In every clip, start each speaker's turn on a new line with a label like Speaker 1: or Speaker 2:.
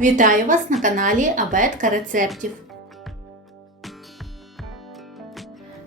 Speaker 1: Вітаю вас на каналі Абетка рецептів.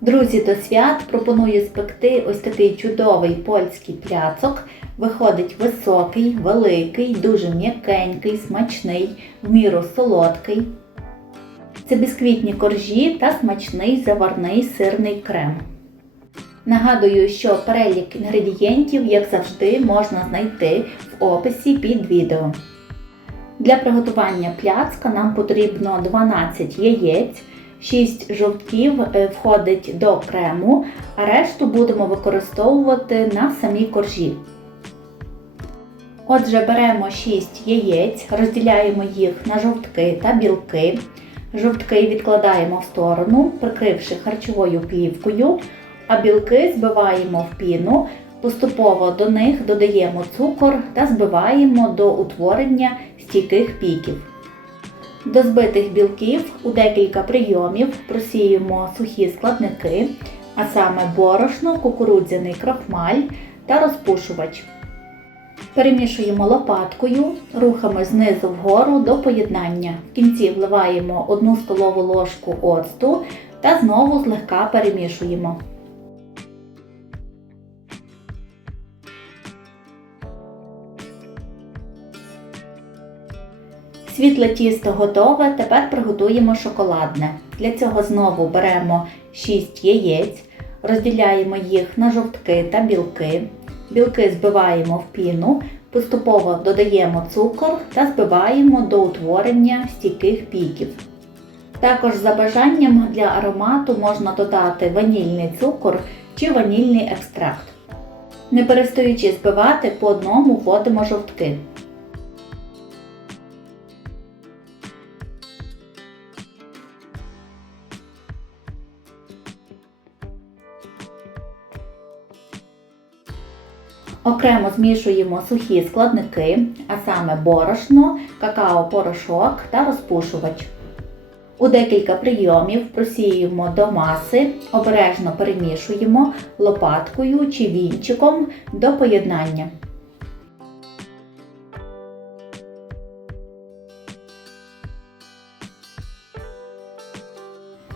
Speaker 1: Друзі, до свят пропоную спекти ось такий чудовий польський пляцок. Виходить високий, великий, дуже м'якенький, смачний, в міру солодкий. Це бісквітні коржі та смачний заварний сирний крем. Нагадую, що перелік інгредієнтів, як завжди, можна знайти в описі під відео. Для приготування пляцка нам потрібно 12 яєць, 6 жовтків е, входить до крему, а решту будемо використовувати на самі коржі. Отже, беремо 6 яєць, розділяємо їх на жовтки та білки. Жовтки відкладаємо в сторону, прикривши харчовою плівкою, а білки збиваємо в піну. Поступово до них додаємо цукор та збиваємо до утворення стійких піків. До збитих білків у декілька прийомів просіємо сухі складники, а саме борошно, кукурудзяний крохмаль та розпушувач. Перемішуємо лопаткою, рухами знизу вгору до поєднання. В кінці вливаємо 1 столову ложку оцту та знову злегка перемішуємо. Світле тісто готове, тепер приготуємо шоколадне. Для цього знову беремо 6 яєць, розділяємо їх на жовтки та білки. Білки збиваємо в піну, поступово додаємо цукор та збиваємо до утворення стійких піків. Також за бажанням для аромату можна додати ванільний цукор чи ванільний екстракт. Не перестаючи збивати, по одному вводимо жовтки. Окремо змішуємо сухі складники, а саме борошно, какао-порошок та розпушувач. У декілька прийомів просіюємо до маси, обережно перемішуємо лопаткою чи вінчиком до поєднання.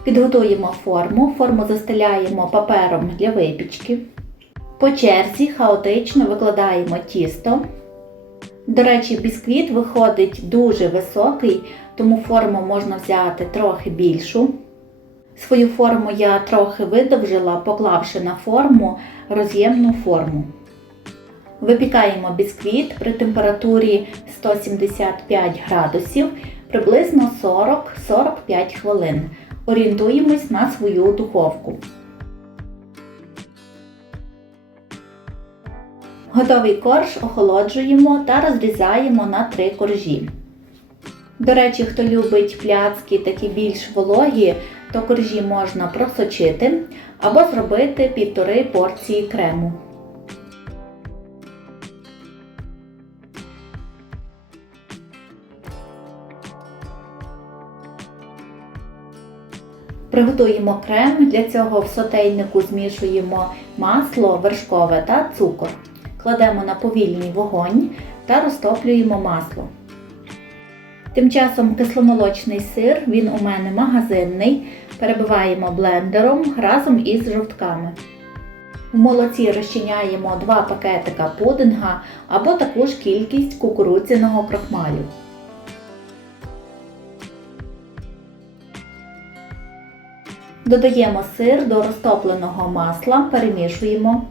Speaker 1: Підготуємо форму, форму застеляємо папером для випічки. По черзі хаотично викладаємо тісто. До речі, бісквіт виходить дуже високий, тому форму можна взяти трохи більшу. Свою форму я трохи видовжила, поклавши на форму роз'ємну форму. Випікаємо бісквіт при температурі 175 градусів приблизно 40-45 хвилин. Орієнтуємось на свою духовку. Готовий корж охолоджуємо та розрізаємо на три коржі. До речі, хто любить пляцки такі більш вологі, то коржі можна просочити або зробити півтори порції крему. Приготуємо крем, для цього в сотейнику змішуємо масло вершкове та цукор. Кладемо на повільний вогонь та розтоплюємо масло. Тим часом кисломолочний сир, він у мене магазинний, перебиваємо блендером разом із жовтками. В молоці розчиняємо 2 пакетика пудинга або таку ж кількість кукурудзяного крохмалю. Додаємо сир до розтопленого масла, перемішуємо.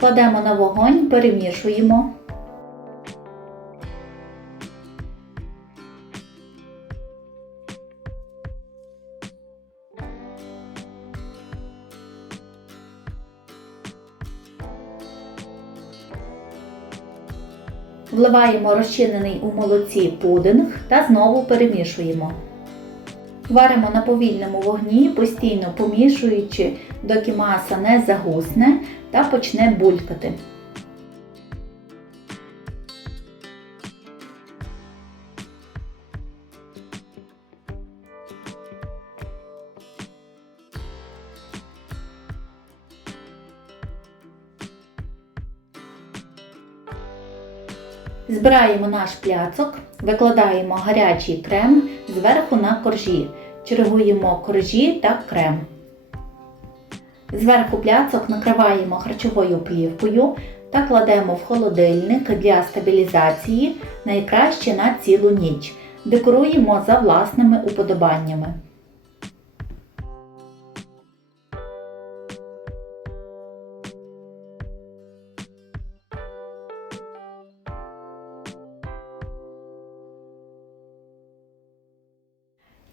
Speaker 1: Кладемо на вогонь, перемішуємо. Вливаємо розчинений у молоці пудинг та знову перемішуємо. Варимо на повільному вогні, постійно помішуючи, доки маса не загусне та почне булькати. Збираємо наш пляцок, викладаємо гарячий крем зверху на коржі чергуємо коржі та крем. Зверху пляцок накриваємо харчовою плівкою та кладемо в холодильник для стабілізації найкраще на цілу ніч. Декоруємо за власними уподобаннями.